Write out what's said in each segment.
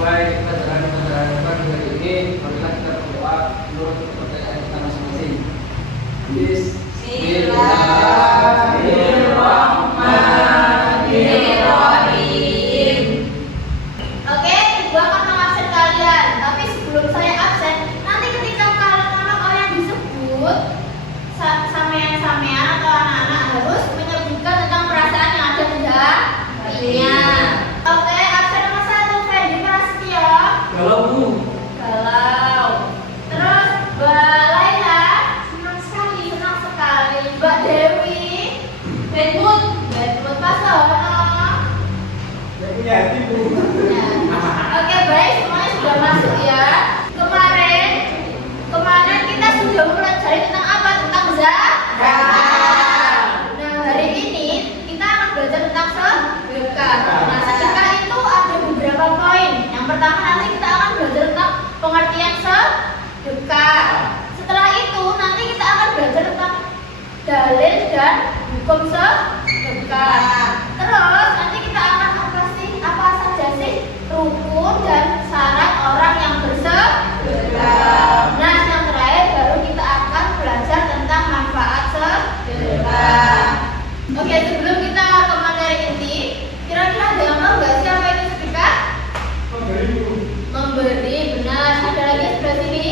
sesuai pelajaran hari ini, marilah kita berdoa menurut kepercayaan kita masing-masing. Bismillahirrahmanirrahim. Oke, ibu akan mengabsen kalian. Tapi sebelum saya absen, nanti ketika nama kalian disebut, sampean atau anak-anak harus menyebutkan tentang perasaan yang ada di hatinya. Oke, absen nomor 1, Fendi Prasetyo. Kalau Bu, Galau. Terus Mbak Laila, senang sekali. Mbak Dewi, bad mood Pasono. saya punya hati Bu. Oke, baik, semuanya sudah masuk ya. Kemarin kita sudah mempelajari tentang apa? Tentang zakat. Nah, hari ini kita akan belajar tentang sedekah. Nah, sedekah itu ada beberapa poin. Yang pertama nanti kita akan belajar tentang pengertian sedekah. Setelah itu nanti kita akan belajar tentang dalil dan hukum sedekah. Terus nanti kita akan apa saja sih rukun dan syarat orang yang bersedekah. Nah, yang terakhir baru kita akan belajar tentang manfaat sedekah. Oke, sebelum kita ke materi inti, kira-kira ada yang tahu nggak sih apa itu sedekah? Memberi, benar. Ada lagi sebelah sini?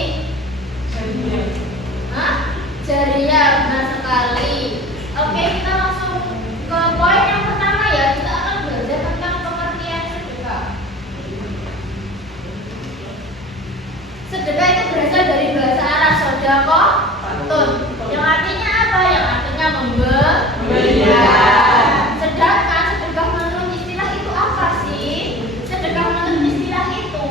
Jariah, benar sekali. Oke, kita langsung ke poin yang pertama ya. Kita akan belajar tentang pengertian sedekah. Sedekah itu berasal dari bahasa Arab sodaqah fatun, yang artinya apa? Yang artinya memberikan. Sedangkan sedekah menurut istilah itu apa sih? Sedekah menurut istilah itu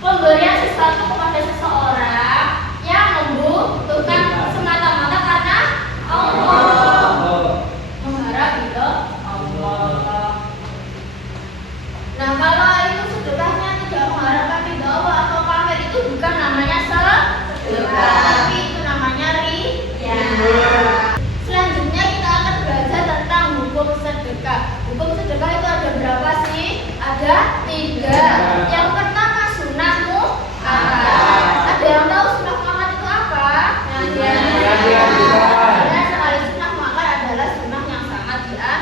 pemberian sesuatu kepada seseorang yang membutuhkan semata-mata karena Allah, mengharap ridho Allah. Nah, kalau itu sedekahnya tidak mengharapkan ridho Allah atau pamer, itu bukan namanya sedekah, tapi itu namanya riya. Selanjutnya kita akan belajar tentang hukum sedekah. Hukum sedekah itu ada berapa sih? Ada 3. Yang pertama sunnah muakkad. Ada yang tahu sunnah muakkad itu apa? Benar sekali, sunnah muakkad adalah sunnah yang sangat dianjurkan.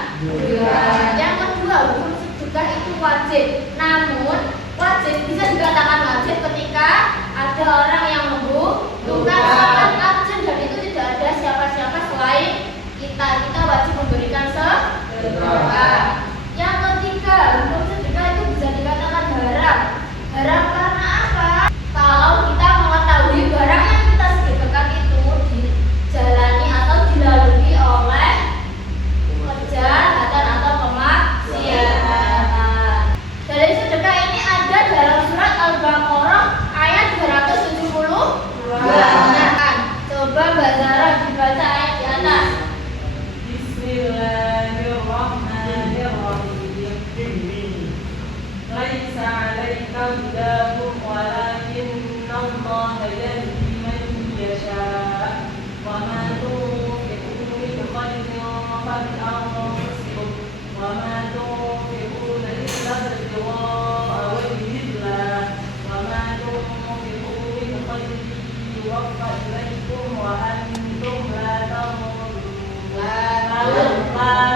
Yang kedua, hukum sedekah itu wajib. Namun wajib bisa dikatakan wajib ketika ada orang yang membutuhkan sholat absen dan itu tidak ada siapa-siapa selain kita. Kita wajib memberikan sedekah. Yang ketiga, hukum sedekah itu bisa dikatakan haram. Haram karena apa? Kalau kita mengetahui barang yang kita sedekahkan itu dijalani atau dilalui oleh kejahatan atau kemaksiatan. Dari sedekah ini ada dalam surat Al-Baqarah ayat 272. Coba Mbak Zara dibaca ayat di atas. Bismillahirrahmanirrahim. Laisa 'alaika hudahum walakinna Allaha yahdi man yasha. Wa ma tunfiqu min khairin falyunfiqhu wa ma tunfiqu illa ibtigha'a wajhillah wa ma tunfiqu min khairin yuwaffa ilaykum wa antum la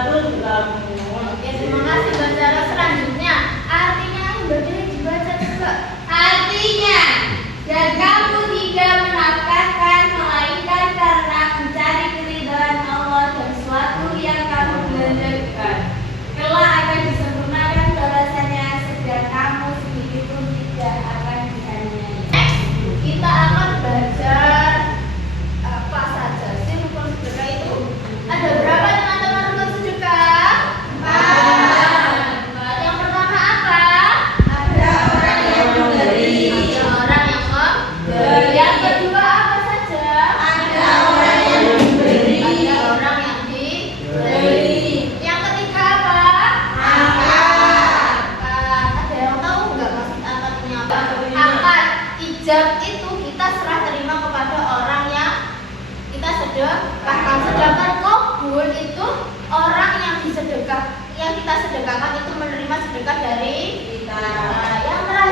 tuzlamun. Oke, terima kasih Mbak Zara. Selanjutnya, artinya yang berdiri dibaca juga. Artinya, dan kamu tidak menafkahkan melainkan karena mencari keridhaan Allah dan sesuatu yang kamu belanjakan. Kelak akan disempurnakan balasannya, sedang kamu sedikit pun tidak akan dianiaya. Kita akan belajar apa saja sih rukun sedekah itu. Ada berapa teman-teman rukun sedekah? 4. Yang pertama apa? Ada orang yang memberi. Ada orang yang memberi. Yang kedua apa saja? Ada orang yang memberi. Ada orang yang diberi. Yang ketiga apa? Akad. Ada yang tahu nggak maksud akad ini apa? Akad ijab itu kita serah terima kepada orang yang kita sedekahkan. Sedangkan qabul itu orang yang kita sedekahkan itu menerima sedekah dari kita. Yang terakhir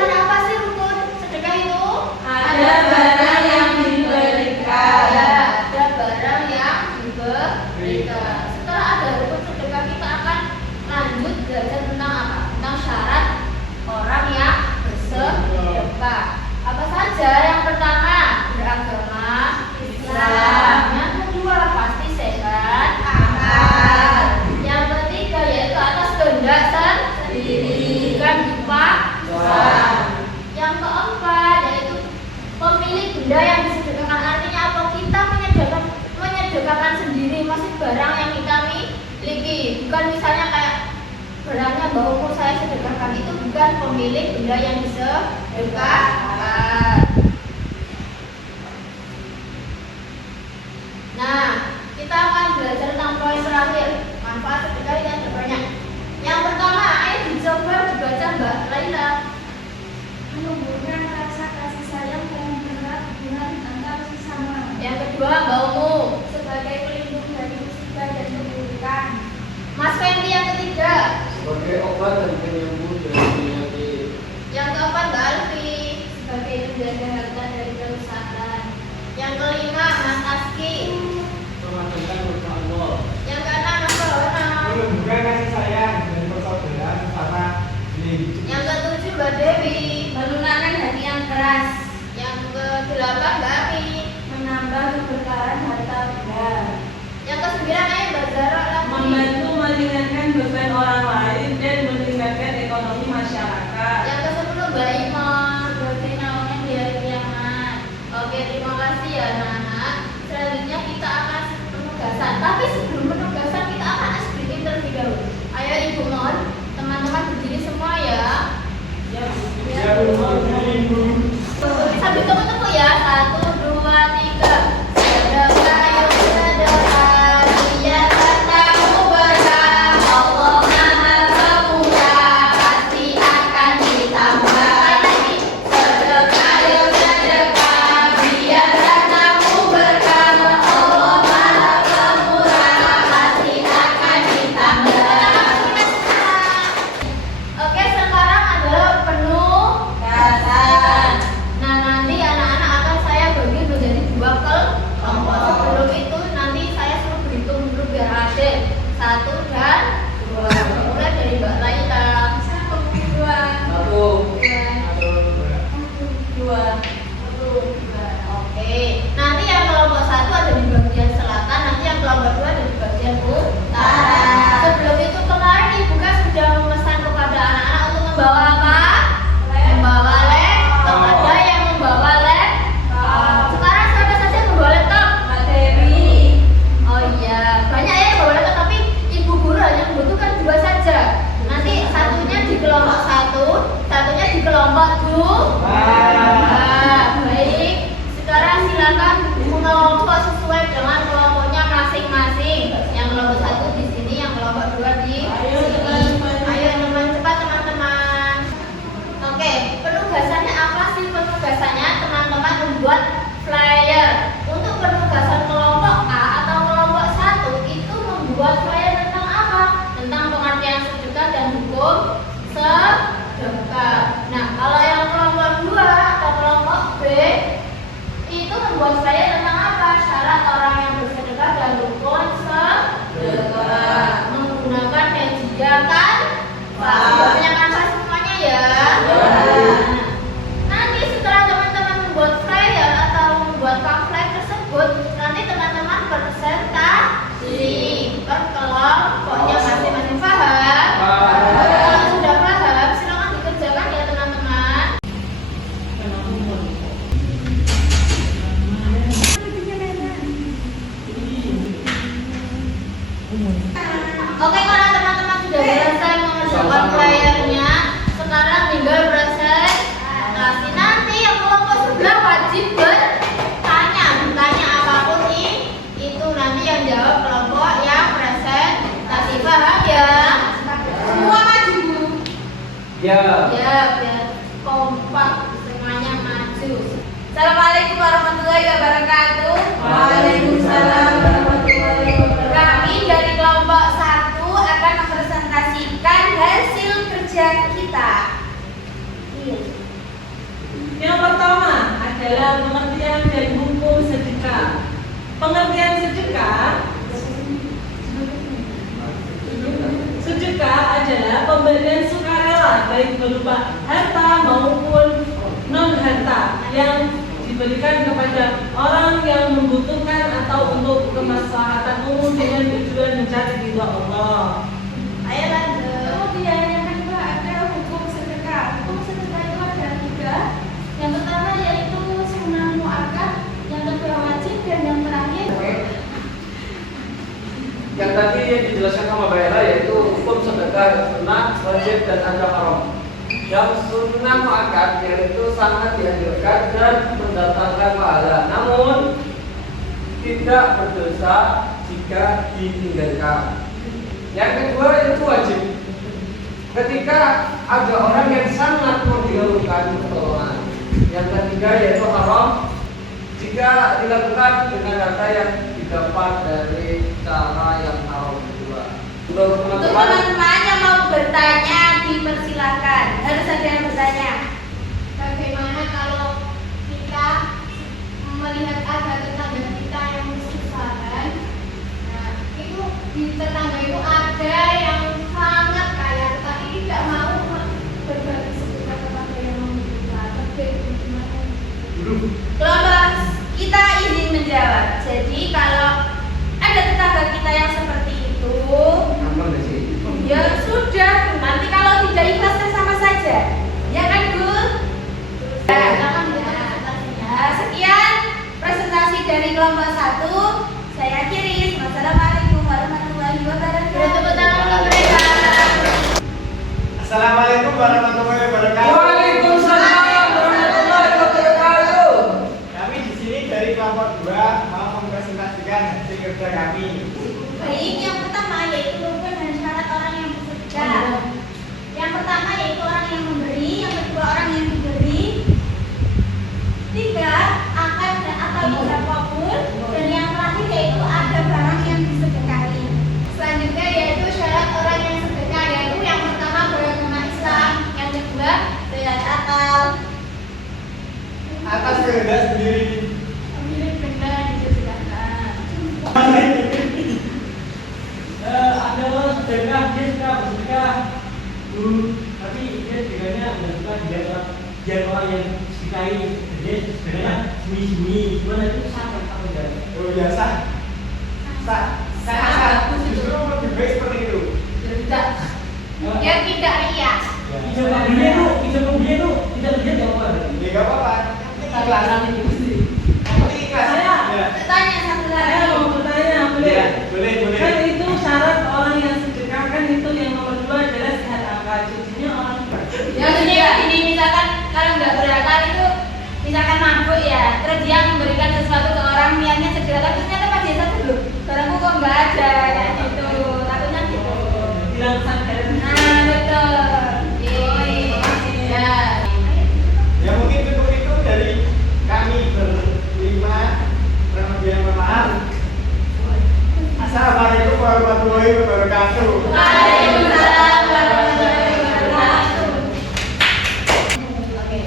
bukan misalnya kayak berangnya baumu saya sedekahkan, itu bukan pemilik benda yang disedekahkan. Nah, kita akan belajar tentang poin terakhir, manfaat sedekah yang terbanyak. Yang pertama, ayo dicoba dibaca Mbak Laila. Menumbuhkan rasa kasih sayang dan berat hubungan antar sesama. Yang kedua, baumu. Sebagai pelindung dari musibah dan keburukan. Mas Fendi yang ketiga. Sebagai obat dan penyembuh dari penyakit. Yang keempat, Mbak Alfi. Sebagai penjaga harta dari kerusakan. Yang kelima, Mas Aski. Memanfaatkan berkah Allah. Yang keenam, Mas Rohana. Menumbuhkan kasih sayang dan persaudaraan sesama jenis. Yang ketujuh, Mbak Dewi. Melunakkan hati yang keras. Yang kedelapan, Mbak Ami. Menambah keberkahan harta benda. Yang kesembilan, Mbak Zara lagi. Membantu meringankan beban orang lain dan meningkatkan ekonomi masyarakat. Yang ke-10, Mbak Ima. Sebagai naungan di hari kiamat. Oke, terima kasih ya anak-anak. Selanjutnya kita akan penugasan. Tapi sebelum penugasan kita akan speaking terlebih dahulu. Ayo Ibu mohon teman-teman berdiri semua ya. Ya, Bu. Ya, Bu. Ibu. Sambil tepuk-tepuk ya. 1, 2, 3. Sedekah yuk sedekah, biar hartamu berkah. Allah Maha Pemurah, pasti akan ditambah. Lagi. Sedekah yuk sedekah, biar hartamu berkah. Allah Maha Pemurah, pasti akan ditambah. Oke, sekarang adalah penugasan. Nah, nanti anak-anak akan saya bagi menjadi 2 kelompok. Sebelum itu nanti saya suruh berhitung dulu biar adil. 1 dan 2. Mulai dari Mbak Laila. 1, 2, 1, 2. Oke. Nanti yang kelompok 1 ada di bagian selatan, nanti yang kelompok 2 ada di bagian utara. Sebelum itu kemarin Ibu kan sudah memesan kepada anak-anak untuk membawa apa? Membawa laptop. Ada yang membawa laptop. Sekarang siapa saja yang membawa laptop? Mbak Dewi. Oh iya, banyak ya yang bawa laptop, tapi Ibu guru hanya membutuhkan 2 saja. Nanti satunya di kelompok 1, satunya di kelompok 2. Baik. Sekarang silakan mengelompok sesuai dengan kelompoknya masing-masing. Yang kelompok 1 di sini, yang kelompok 2 di Ayo, sini. teman-teman. Ayo teman cepat teman-teman. Oke, penugasannya apa sih? Penugasannya teman-teman membuat flyer. Untuk penugasan kelompok A atau kelompok 1 itu membuat flyer tentang apa? Tentang pengertian sedekah dan hukum sedekah. Nah, kalau yang kelompok 2 atau kelompok B itu membuat flyer tentang apa? Syarat orang yang bersedekah dan rukun sedekah. Menggunakan media kan? Pak, sudah punya kanvas semuanya ya? Nah, nanti setelah teman-teman membuat flyer atau membuat pamflet tersebut, nanti teman-teman presentasi per kelompoknya masing-masing. Paham? Kalau sudah paham, silakan dikerjakan ya teman-teman. Oke, kalau teman-teman sudah selesai mengerjakan flyernya, sekarang tinggal presentasi. Nanti yang kelompok sebelah wajib bertanya, apapun itu nanti yang jawab kelompok yang presentasi. Paham ya? Semua maju. Ya. Ya, biar kompak semuanya maju. Assalamualaikum warahmatullahi wabarakatuh. Waalaikumsalam warahmatullahi wabarakatuh. Kami dari kelompok 1 akan mempresentasikan hasil kerja kita. Yang pertama adalah pengertian dan hukum sedekah. Pengertian sedekah adalah pemberian sukarela baik berupa harta maupun non harta yang diberikan kepada orang yang membutuhkan atau untuk kemaslahatan umum dengan tujuan mencari ridha Allah. Ayo lanjut. Kemudian yang kedua ada hukum sedekah. Hukum sedekah itu ada 3. Yang pertama yaitu sunnah muakkad, yang kedua wajib, dan yang terakhir Yang tadi yang dijelaskan sama Mbak Ella yaitu ada sunnah, wajib dan ada haram. Yang sunnah muakkad yaitu sangat dianjurkan dan mendatangkan pahala, namun tidak berdosa jika ditinggalkan. Yang kedua itu wajib. Ketika ada orang yang sangat membutuhkan pertolongan. Yang ketiga yaitu haram jika dilakukan dengan data yang didapat dari cara yang haram kedua. Untuk Untuk teman-teman teman-teman yang mau bertanya, dipersilakan. Harus ada yang bertanya. Bagaimana kalau kita melihat ada tetangga kita yang kesusahan? Nah, itu di tetangga itu ada yang sangat kaya, tetapi tidak mau berbagi sedekah kepada yang membutuhkan. Bagaimana? Kelompok kita izin menjawab. Jadi kalau ada tetangga kita yang seperti itu, aman gak sih? ya sudah. Nanti kalau tidak ikhlas kan sama saja. Ya kan, Bu? Silakan presentasinya. Ya, sekian presentasi dari kelompok 1. Saya akhiri. Wassalamualaikum warahmatullahi wabarakatuh. Tepuk tangan untuk mereka. Assalamualaikum warahmatullahi wabarakatuh. Waalaikumsalam warahmatullahi wabarakatuh. Kami di sini dari kelompok 2 mau mempresentasikan hasil kerja kami. Baik, yang pertama yaitu rukun dan syarat orang yang bersedekah. Yang pertama yaitu orang yang memberi, yang kedua orang yang diberi. 3, akad dan atau ijab kabul, dan yang terakhir yaitu ada barang yang disedekahi. Selanjutnya yaitu syarat orang yang sedekah, yaitu yang pertama beragama Islam, yang kedua Riwayat akal. Atas kehendak sendiri. pemilik benda disedekahkan. Ada orang sedekah, dia suka bersedekah, tapi dia sedekahnya nggak suka dia orang yang disukai, dia sedekahnya sembunyi-sembunyi. Gimana itu sama apa enggak? Oh biasa. Saya justru lebih baik seperti itu. Tidak. Yang tidak riak. Ijab kabulnya itu tidak lihat ya apa? Ya nggak apa-apa. Ikhlasan itu sih. Yang penting ikhlas. Saya Ya. Bertanya satu lagi. Saya mau bertanya, boleh? Ya, boleh. Kan itu syarat orang yang sedekah, kan itu yang nomor 2 adalah sehat akal. Jadinya orang Ya ini misalkan kalau nggak berakal itu misalkan mabuk ya, terus dia memberikan sesuatu ke orang niatnya segera, tapi ternyata pas dia sadar loh, barangku kok nggak ada kayak gitu, takutnya gitu. bilang sadar. Nah betul. Ya. Ya mungkin cukup itu dari kami berlima. Mohon maaf. Assalamualaikum warahmatullahi wabarakatuh. Waalaikumsalam warahmatullahi wabarakatuh. Oke.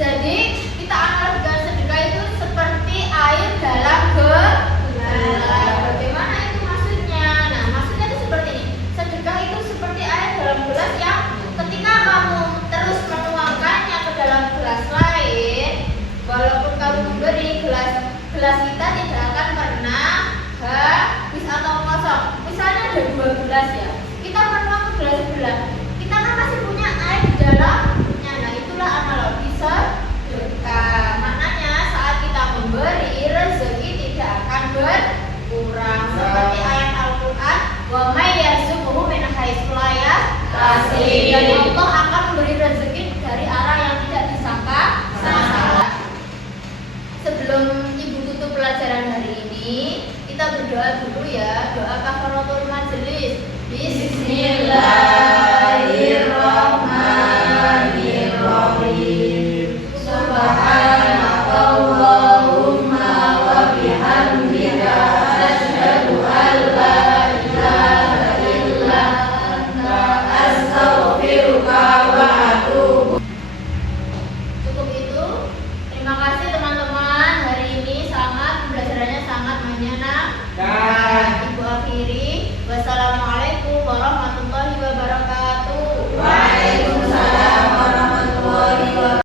Jadi kita analogikan sedekah itu seperti air dalam gelas. Bagaimana itu maksudnya? Nah, maksudnya itu seperti ini. Sedekah itu seperti air dalam gelas yang ketika kamu terus menuangkannya ke dalam gelas lain, walaupun kamu memberi gelas kita tidak akan pernah habis atau kosong. Misalnya ada 2 gelas ya.